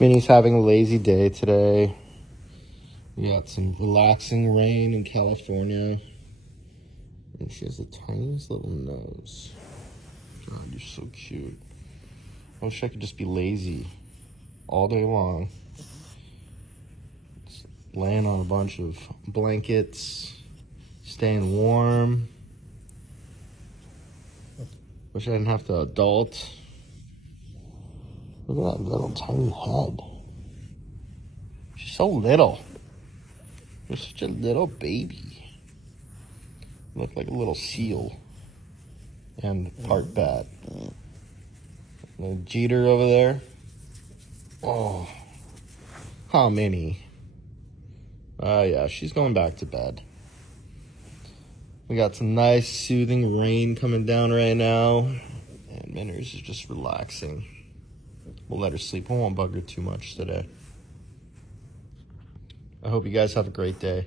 Minnie's having a lazy day today. We got some relaxing rain in California. And she has the tiniest little nose. God, you're so cute. I wish I could just be lazy all day long. Just laying on a bunch of blankets, staying warm. Wish I didn't have to adult. Look at that little tiny head. She's so little. You're such a little baby. You look like a little seal. And part bat. Little Jeter over there. Oh. Huh, Minnie. Yeah, she's going back to bed. We got some nice soothing rain coming down right now. And Minnie's is just relaxing. We'll let her sleep. We won't bug her too much today. I hope you guys have a great day.